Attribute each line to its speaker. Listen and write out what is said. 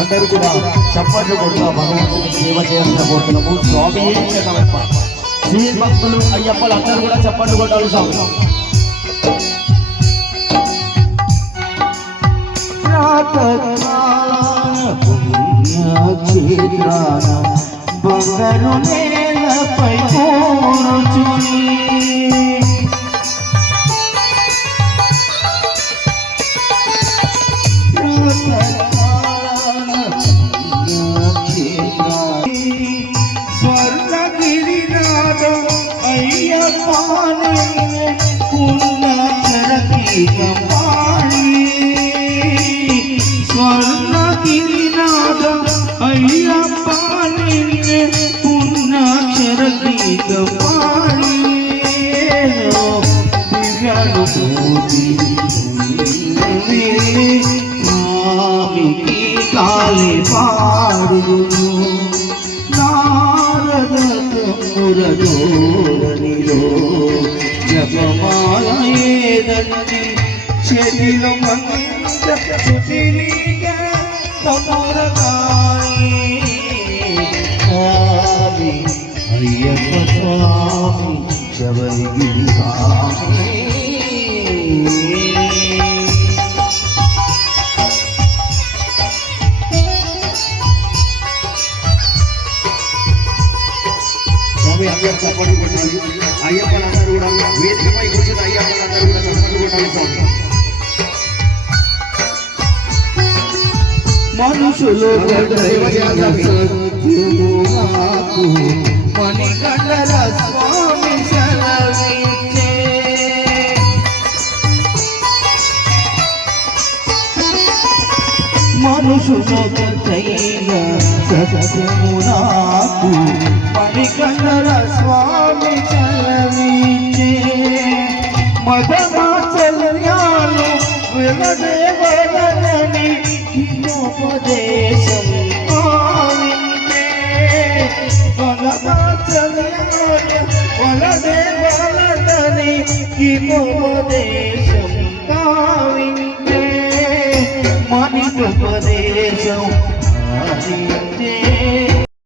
Speaker 1: అందరూ కూడా చప్పట్లు కొడుతూ భగవంతుని సేవ చేయాలని కోరుతున్నాము. స్వామి శ్రీ భక్తులు అయ్యప్పలు అందరూ కూడా చప్పట్లు కొట్టాలి స్వామి.
Speaker 2: పుణ్యక్షేత్రాన బంగారు నేలపై కూర్చుని पानी में पूर्ण धरती का पानी स्वर्ण गिरिनाथ अय्या पानी में पूर्ण धरती का पानी पारू नारद मुरदो మంద సుతిరిగా తమరగాని స్వామి అయ్యప్ప స్వామి శబరిగిరి స్వామి
Speaker 1: కొట్టాలి అయ్యప్పలందరూ కూడా వేదికపై కూర్చున్న అయ్యప్పలందరూ కూడా చప్పట్లు కొట్టాలి స్వామి
Speaker 2: మనుషులు మణికండల స్వామి మనుషులు సత్యము నాకు స్వామి సెలవిచ్చే మదమాచల్యాలు వినదేవలని హిమోపదేశం ఆవింటే మదమాచల్యాలు వలదేవలని